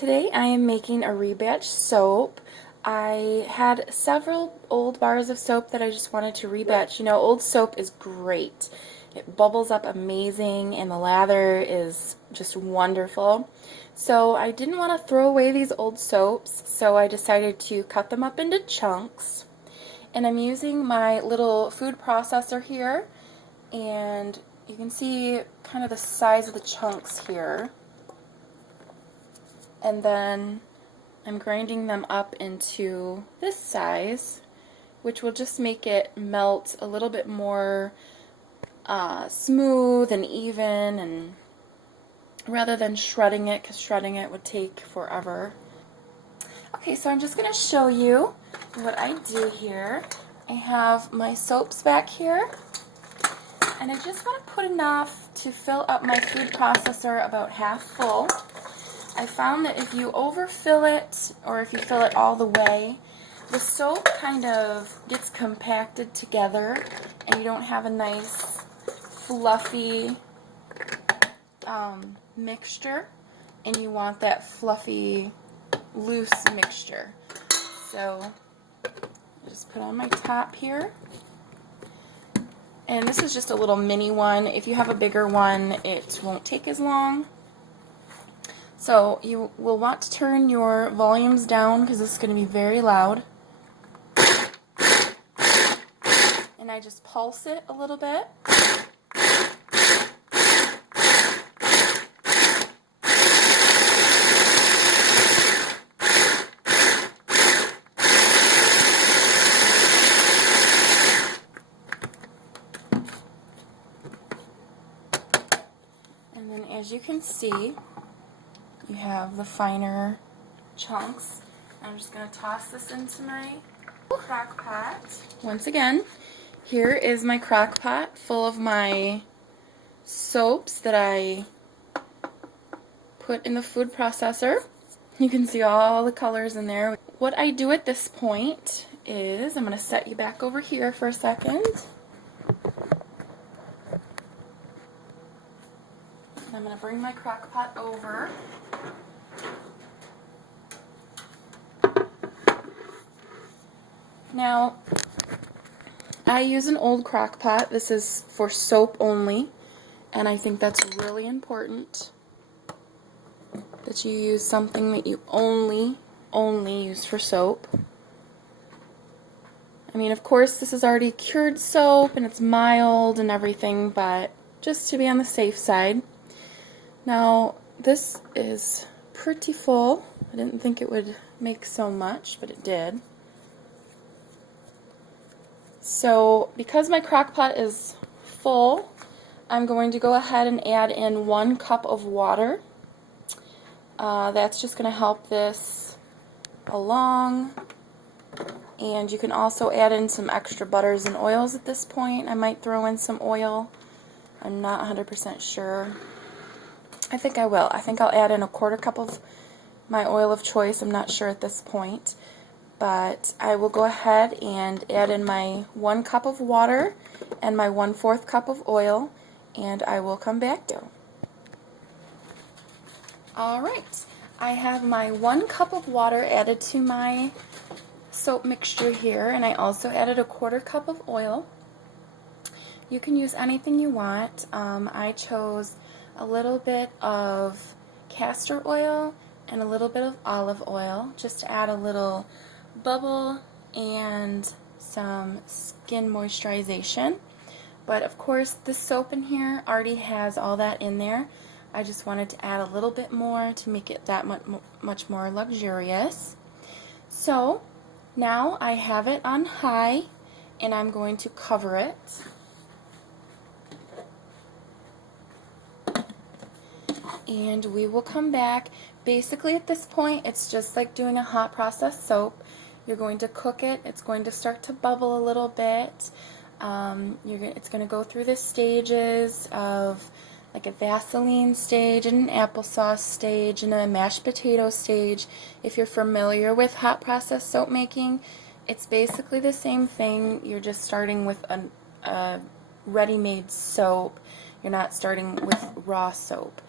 Today I am making a Rebatch soap. I had several old bars of soap that I just wanted to rebatch. You know, old soap is great. It bubbles up amazing and the lather is just wonderful. So I didn't want to throw away these old soaps, so I decided to cut them up into chunks. And I'm using my little food processor here, and you can see kind of the size of the chunks here. And then I'm grinding them up into this size, which will just make it melt a little bit more smooth and even, and rather than shredding it, because shredding it would take forever. Okay, so I'm just going to show you what I do here. I have my soaps back here, and I just want to put enough to fill up my food processor about half full. I found that if you overfill it, or if you fill it all the way, the soap kind of gets compacted together and you don't have a nice fluffy mixture, and you want that fluffy loose mixture. So I just put on my top here, and this is just a little mini one. If you have a bigger one, it won't take as long. So you will want to turn your volumes down because this is going to be very loud. And I just pulse it a little bit. And then as you can see, you have the finer chunks. I'm just going to toss this into my crock pot. Once again, here is my crock pot full of my soaps that I put in the food processor. You can see all the colors in there. What I do at this point is, I'm going to set you back over here for a second. I'm going to bring my crock pot over. Now, I use an old crock pot. This is for soap only, and I think that's really important that you use something that you only use for soap. I mean, of course, this is already cured soap and it's mild and everything, but just to be on the safe side. Now, this is pretty full. I didn't think it would make so much, but it did. So, because my crock pot is full, I'm going to go ahead and add in 1 cup of water. That's just going to help this along. And you can also add in some extra butters and oils at this point. I might throw in some oil. I'm not 100% sure. I think I will. I think I'll add in a 1/4 cup of my oil of choice. I'm not sure at this point. But I will go ahead and add in my 1 cup of water and my 1/4 cup of oil, and I will come back to. Alright, I have my 1 cup of water added to my soap mixture here, and I also added a 1/4 cup of oil. You can use anything you want. I chose a little bit of castor oil and a little bit of olive oil just to add a little bubble and some skin moisturization. But of course, the soap in here already has all that in there. I just wanted to add a little bit more to make it that much more luxurious. So now I have it on high, and I'm going to cover it. And we will come back. Basically at this point, it's just like doing a hot process soap. You're going to cook it. It's going to start to bubble a little bit. It's going to go through the stages of like a Vaseline stage and an applesauce stage and a mashed potato stage. If you're familiar with hot process soap making, it's basically the same thing. You're just starting with a ready-made soap. You're not starting with raw soap.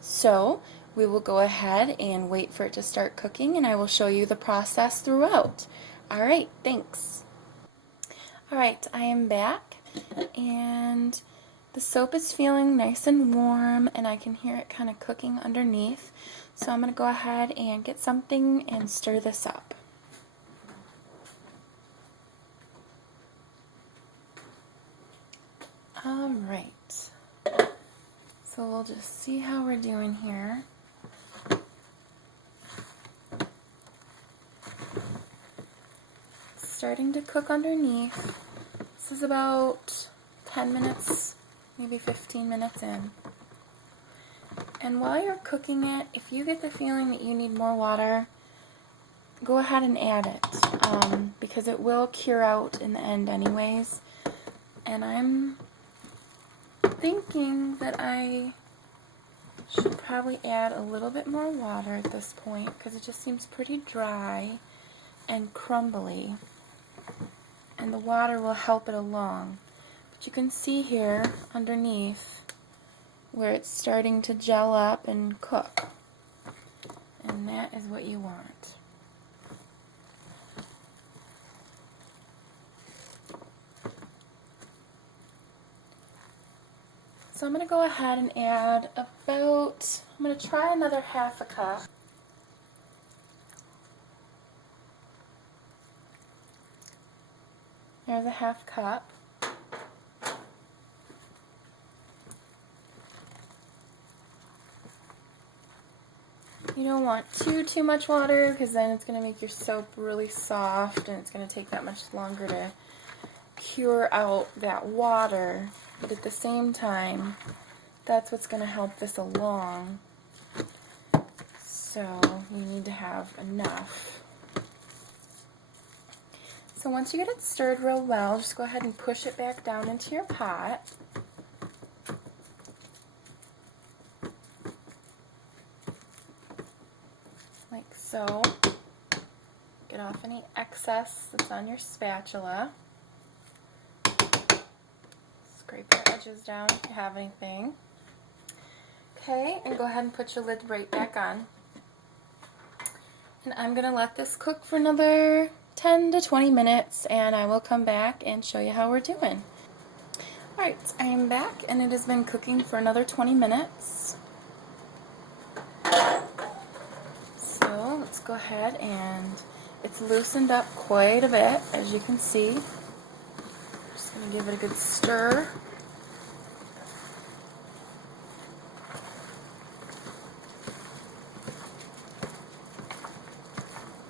So we will go ahead and wait for it to start cooking, and I will show you the process throughout. Alright, thanks. Alright, I am back, and the soap is feeling nice and warm, and I can hear it kind of cooking underneath. So I'm going to go ahead and get something and stir this up. Alright, so we'll just see how we're doing here. It's starting to cook underneath. This is about 10 minutes, maybe 15 minutes in. And while you're cooking it, if you get the feeling that you need more water, go ahead and add it, because it will cure out in the end anyways. And I'm thinking that I should probably add a little bit more water at this point, because it just seems pretty dry and crumbly, and the water will help it along. But you can see here underneath where it's starting to gel up and cook, and that is what you want. So I'm going to go ahead and add about, I'm going to try another half a cup. There's a half cup. You don't want too much water, because then it's going to make your soap really soft, and it's going to take that much longer to cure out that water. But at the same time, that's what's going to help this along. So you need to have enough. So once you get it stirred real well, just go ahead and push it back down into your pot. Like so. Get off any excess that's on your spatula. Scrape your edges down if you have anything. Okay, and go ahead and put your lid right back on. And I'm going to let this cook for another 10 to 20 minutes, and I will come back and show you how we're doing. Alright, I am back, and it has been cooking for another 20 minutes. So let's go ahead, and it's loosened up quite a bit, as you can see. Just going to give it a good stir.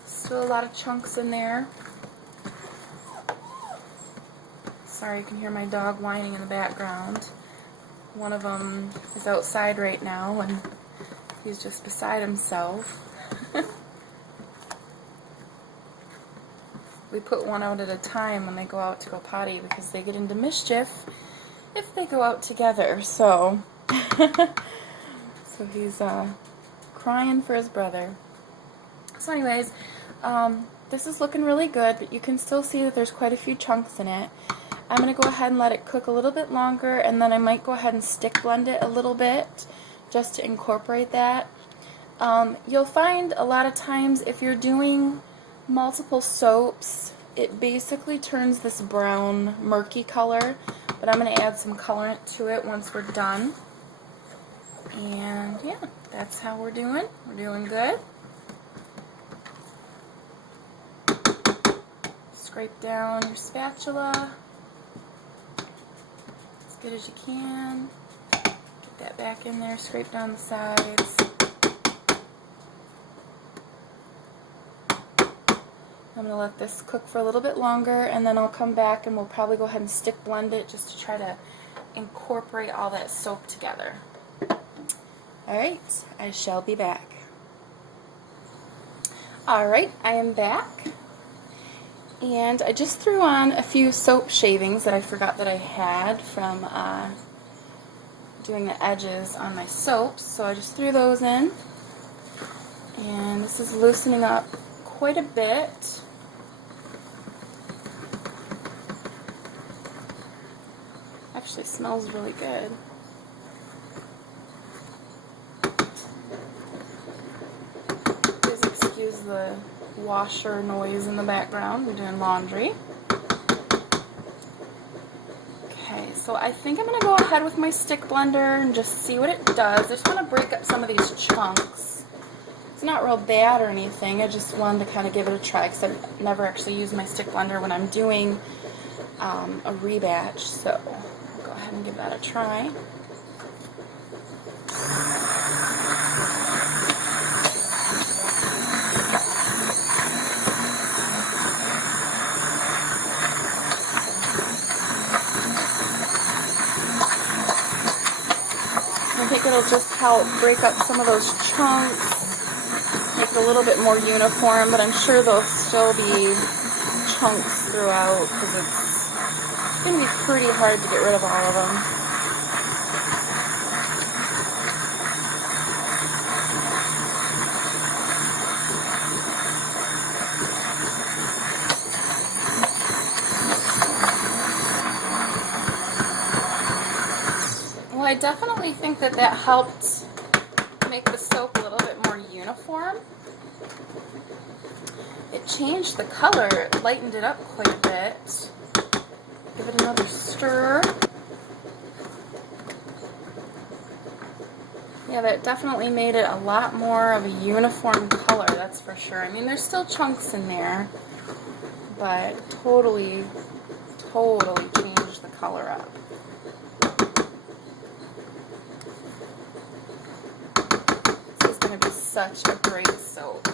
Still a lot of chunks in there. Sorry, you can hear my dog whining in the background. One of them is outside right now, and he's just beside himself. We put one out at a time when they go out to go potty, because they get into mischief if they go out together. So, so he's crying for his brother. So anyways, this is looking really good, but you can still see that there's quite a few chunks in it. I'm going to go ahead and let it cook a little bit longer, and then I might go ahead and stick blend it a little bit just to incorporate that. You'll find a lot of times if you're doing multiple soaps, it basically turns this brown murky color, but I'm going to add some colorant to it once we're done. And yeah, that's how we're doing. We're doing good. Scrape down your spatula as good as you can. Get that back in there, scrape down the sides. I'm going to let this cook for a little bit longer, and then I'll come back and we'll probably go ahead and stick blend it just to try to incorporate all that soap together. Alright, I shall be back. Alright, I am back. And I just threw on a few soap shavings that I forgot that I had from doing the edges on my soaps. So I just threw those in. And this is loosening up quite a bit. Actually smells really good. the washer noise in the background. We're doing laundry. Okay, so I think I'm going to go ahead with my stick blender and just see what it does. I just want to break up some of these chunks. It's not real bad or anything. I just wanted to kind of give it a try because I've never actually used my stick blender when I'm doing a rebatch. So I'll go ahead and give that a try. I think it'll just help break up some of those chunks, make it a little bit more uniform, but I'm sure there'll still be chunks throughout because it's going to be pretty hard to get rid of all of them. Well, I definitely think that helped make the soap a little bit more uniform. It changed the color, it lightened it up quite a bit. Give it another stir. Yeah, that definitely made it a lot more of a uniform color, that's for sure. I mean, there's still chunks in there, but totally changed the color up. Such a great soap.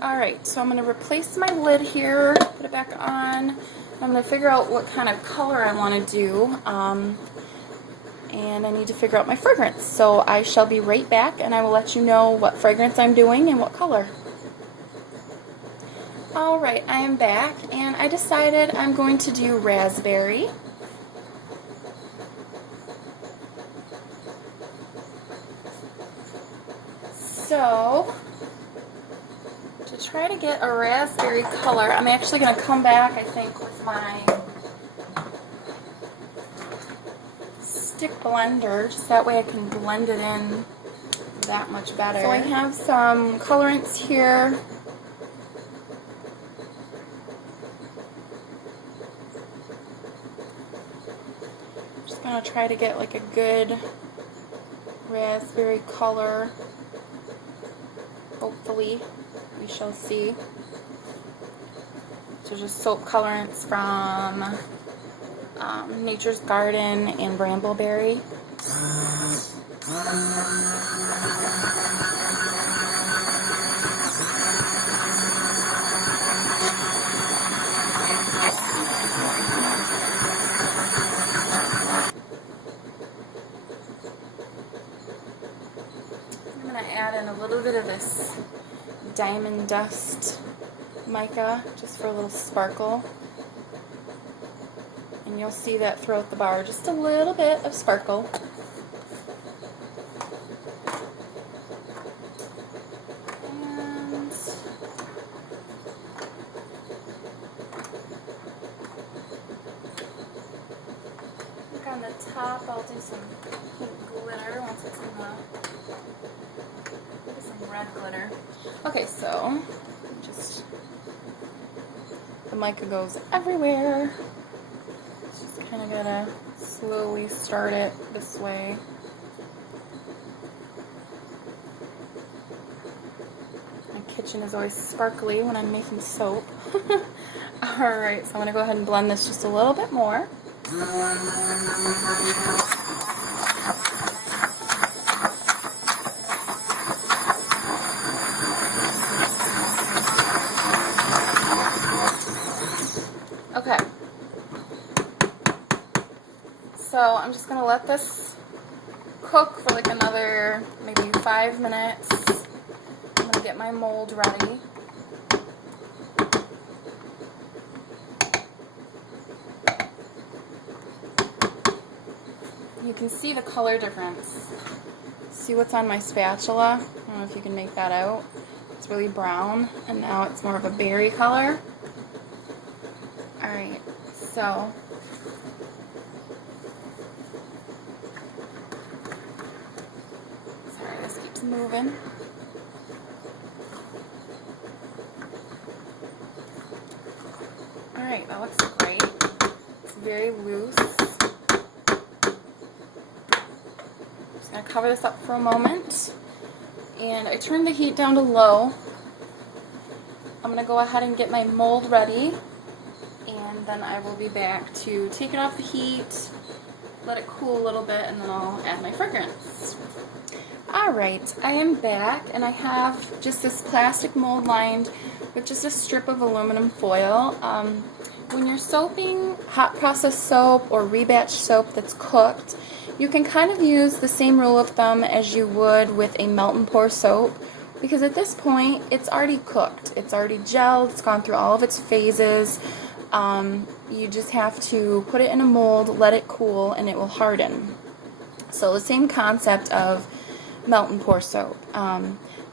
Alright, so I'm going to replace my lid here, put it back on. I'm going to figure out what kind of color I want to do, and I need to figure out my fragrance. So I shall be right back, and I will let you know what fragrance I'm doing and what color. Alright, I am back, and I decided I'm going to do raspberry. So, to try to get a raspberry color, I'm actually going to come back, I think, with my stick blender, just that way I can blend it in that much better. So I have some colorants here. Just going to try to get like a good raspberry color. Hopefully, we shall see. So just soap colorants from Nature's Garden and Brambleberry. I'm going to add in a little bit of this diamond dust mica just for a little sparkle, and you'll see that throughout the bar, just a little bit of sparkle. And I think on the top I'll do some pink glitter once it's in some red glitter. Okay, so just the mica goes everywhere. Just kind of gotta slowly start it this way. My kitchen is always sparkly when I'm making soap. Alright, so I'm gonna go ahead and blend this just a little bit more. Okay, so I'm just going to let this cook for like another maybe 5 minutes. I'm going to get my mold ready. You can see the color difference. See what's on my spatula? I don't know if you can make that out. It's really brown, and now it's more of a berry color. Alright, so sorry, this keeps moving. Alright, that looks great. It's very loose. Just going to cover this up for a moment. And I turned the heat down to low. I'm going to go ahead and get my mold ready. And then I will be back to take it off the heat, let it cool a little bit, and then I'll add my fragrance. Alright, I am back, and I have just this plastic mold lined with just a strip of aluminum foil. When you're soaping hot process soap or rebatch soap that's cooked, you can kind of use the same rule of thumb as you would with a melt and pour soap, because at this point it's already cooked, it's already gelled, it's gone through all of its phases. You just have to put it in a mold, let it cool, and it will harden. So the same concept of melt and pour soap.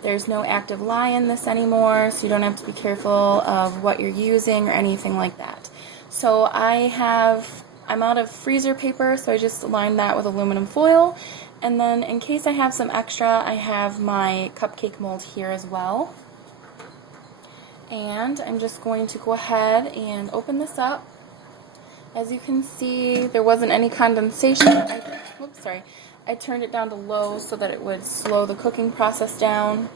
There's no active lye in this anymore, so you don't have to be careful of what you're using or anything like that. So I'm out of freezer paper, so I just lined that with aluminum foil. And then in case I have some extra, I have my cupcake mold here as well. And I'm just going to go ahead and open this up. As you can see, there wasn't any condensation. I turned it down to low so that it would slow the cooking process down.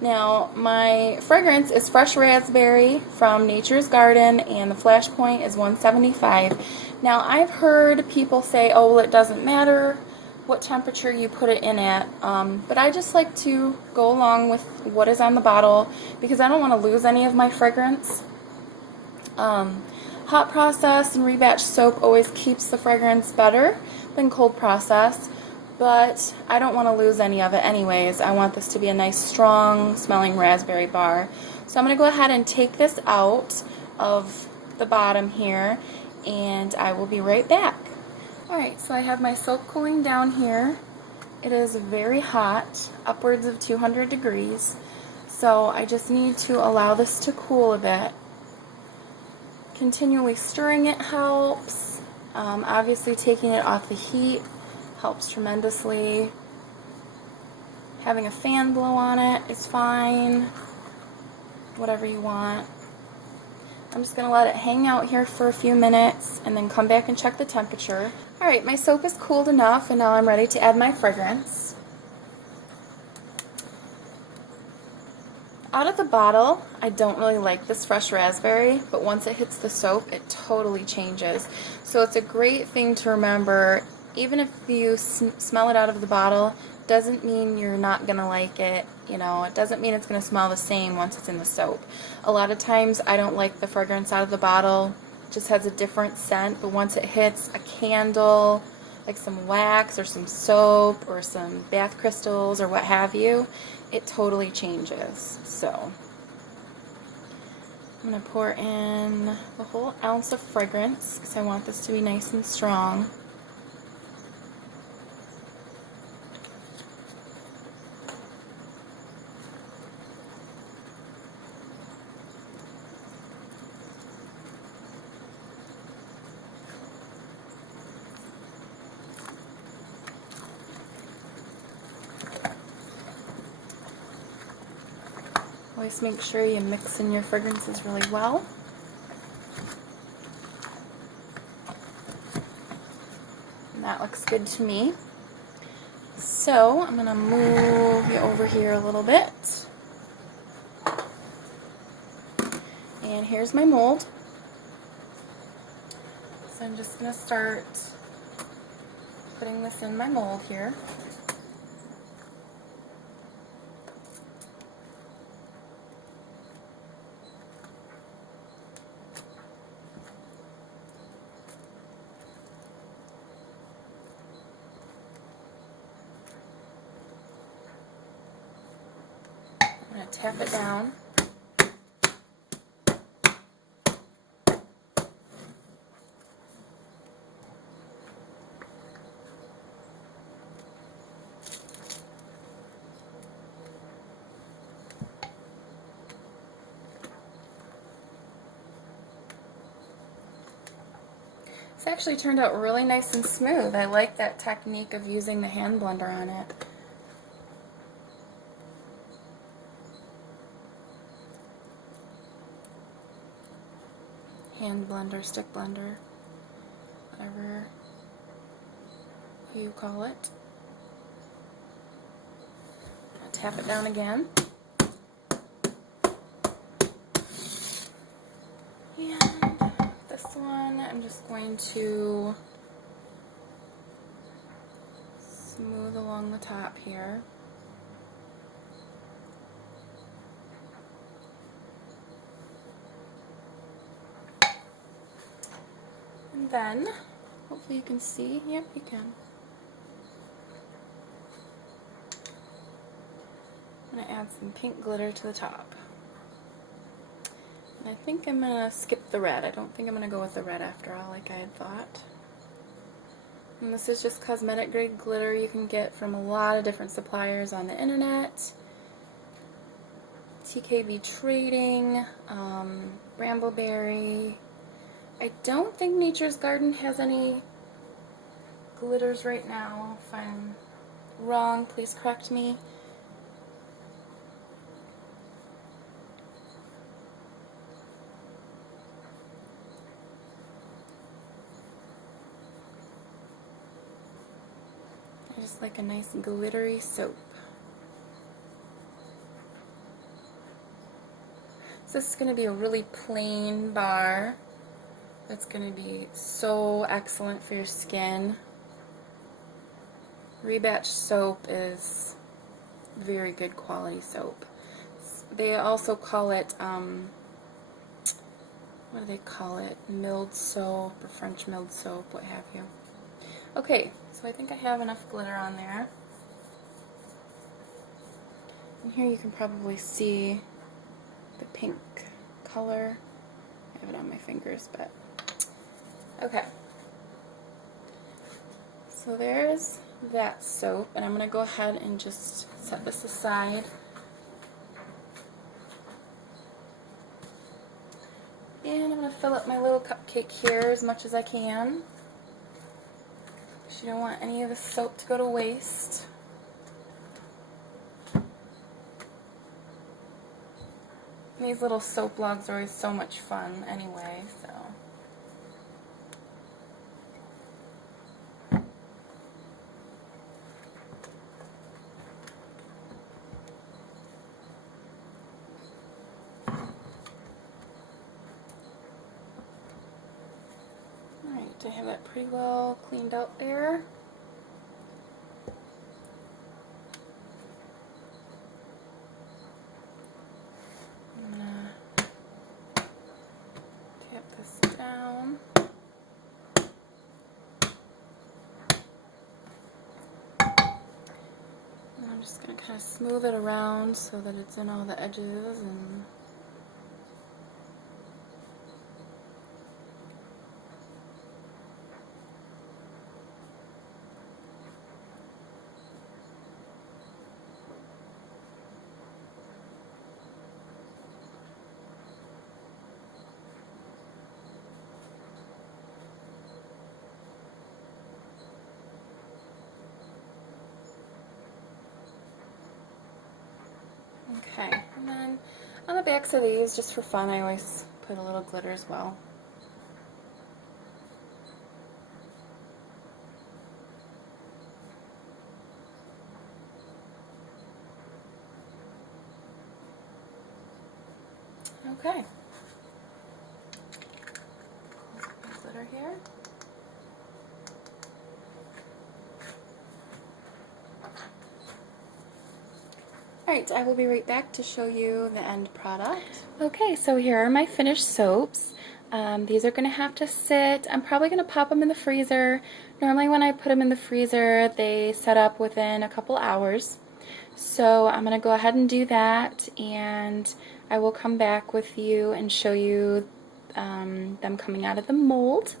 Now, my fragrance is fresh raspberry from Nature's Garden, and the flash point is 175. Now, I've heard people say, oh, well, it doesn't matter what temperature you put it in at, but I just like to go along with what is on the bottle because I don't want to lose any of my fragrance. Hot process and rebatch soap always keeps the fragrance better than cold process, but I don't want to lose any of it anyways. I want this to be a nice strong smelling raspberry bar. So I'm going to go ahead and take this out of the bottom here, and I will be right back. Alright, so I have my soap cooling down here. It is very hot, upwards of 200 degrees, so I just need to allow this to cool a bit. Continually stirring it helps. Obviously taking it off the heat helps tremendously. Having a fan blow on it is fine. Whatever you want. I'm just going to let it hang out here for a few minutes and then come back and check the temperature. Alright, my soap is cooled enough, and now I'm ready to add my fragrance. Out of the bottle, I don't really like this fresh raspberry, but once it hits the soap, it totally changes. So it's a great thing to remember. Even if you smell it out of the bottle, doesn't mean you're not going to like it. You know, it doesn't mean it's going to smell the same once it's in the soap. A lot of times I don't like the fragrance out of the bottle. It just has a different scent, but once it hits a candle, like some wax or some soap or some bath crystals or what have you, it totally changes. So I'm going to pour in the whole ounce of fragrance because I want this to be nice and strong. Always make sure you mix in your fragrances really well. And that looks good to me. So I'm going to move you over here a little bit. And here's my mold. So I'm just going to start putting this in my mold here. I'm going to tap it down. It's actually turned out really nice and smooth. I like that technique of using the hand blender on it. hand blender, stick blender, whatever you call it. I'll tap it down again. And this one, I'm just going to smooth along the top here. And then, hopefully you can see. Yep, you can. I'm going to add some pink glitter to the top. And I think I'm going to skip the red. I don't think I'm going to go with the red after all, like I had thought. And this is just cosmetic grade glitter you can get from a lot of different suppliers on the internet. TKB Trading, Brambleberry. I don't think Nature's Garden has any glitters right now. If I'm wrong, please correct me. I just like a nice glittery soap. So this is going to be a really plain bar. That's going to be so excellent for your skin. Rebatch soap is very good quality soap. They also call it, what do they call it? Milled soap or French milled soap, what have you. Okay, so I think I have enough glitter on there. And here you can probably see the pink color. I have it on my fingers, but okay. So there's that soap, and I'm going to go ahead and just set this aside. And I'm going to fill up my little cupcake here as much as I can. You don't want any of the soap to go to waste. These little soap logs are always so much fun anyway, so. Alright, I have that pretty well cleaned out there. Down. And I'm just going to kind of smooth it around so that it's in all the edges and okay, and then on the backs of these, just for fun, I always put a little glitter as well. Okay. Close my glitter here. Alright, I will be right back to show you the end product. Okay, so here are my finished soaps. These are going to have to sit. I'm probably going to pop them in the freezer. Normally when I put them in the freezer, they set up within a couple hours. So I'm going to go ahead and do that, and I will come back with you and show you them coming out of the mold.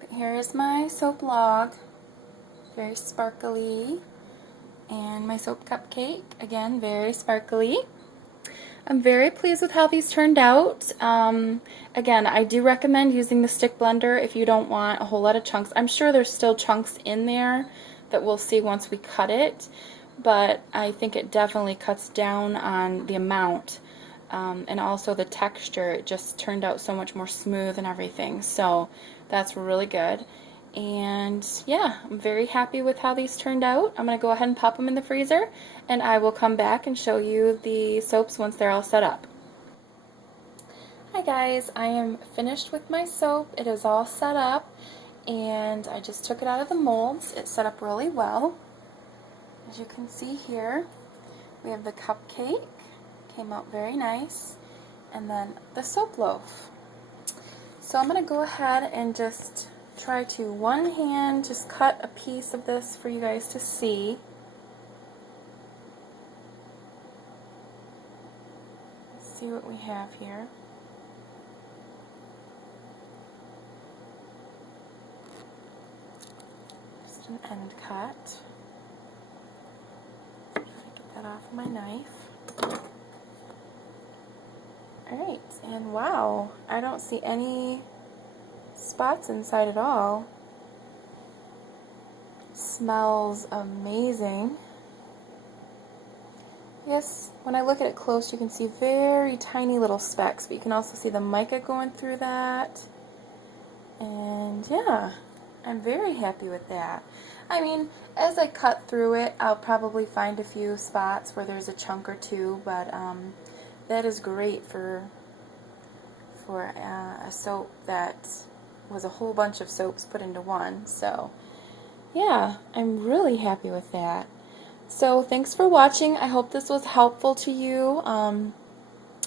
But here is my soap log. Very sparkly. And my soap cupcake, again, very sparkly. I'm very pleased with how these turned out. Again, I do recommend using the stick blender if you don't want a whole lot of chunks. I'm sure there's still chunks in there that we'll see once we cut it, but I think it definitely cuts down on the amount and also the texture, it just turned out so much more smooth and everything. So that's really good. And yeah, I'm very happy with how these turned out. I'm going to go ahead and pop them in the freezer, and I will come back and show you the soaps once they're all set up. Hi guys, I am finished with my soap. It is all set up, and I just took it out of the molds. It set up really well. As you can see here, we have the cupcake, came out very nice, and then the soap loaf. So I'm going to go ahead and just try to one hand just cut a piece of this for you guys to see. Let's see what we have here. Just an end cut. Try to get that off my knife. Alright, and wow, I don't see any spots inside at all. Smells amazing. Yes, when I look at it close, you can see very tiny little specks, but you can also see the mica going through that. And yeah, I'm very happy with that. I mean, as I cut through it, I'll probably find a few spots where there's a chunk or two, but that is great for a soap that was a whole bunch of soaps put into one. So yeah, I'm really happy with that. So thanks for watching. I hope this was helpful to you.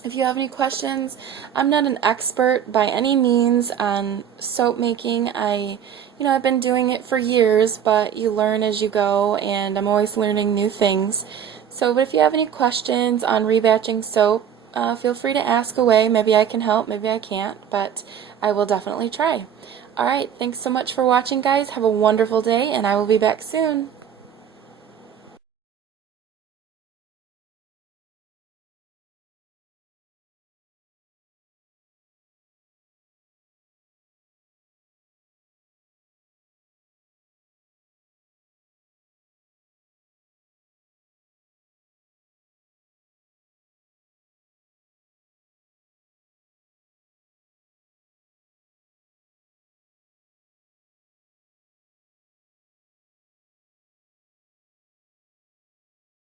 If you have any questions, I'm not an expert by any means on soap making. I've been doing it for years, but you learn as you go, and I'm always learning new things. So, but if you have any questions on rebatching soap, feel free to ask away. Maybe I can help, maybe I can't, but I will definitely try. Alright, thanks so much for watching, guys. Have a wonderful day, and I will be back soon.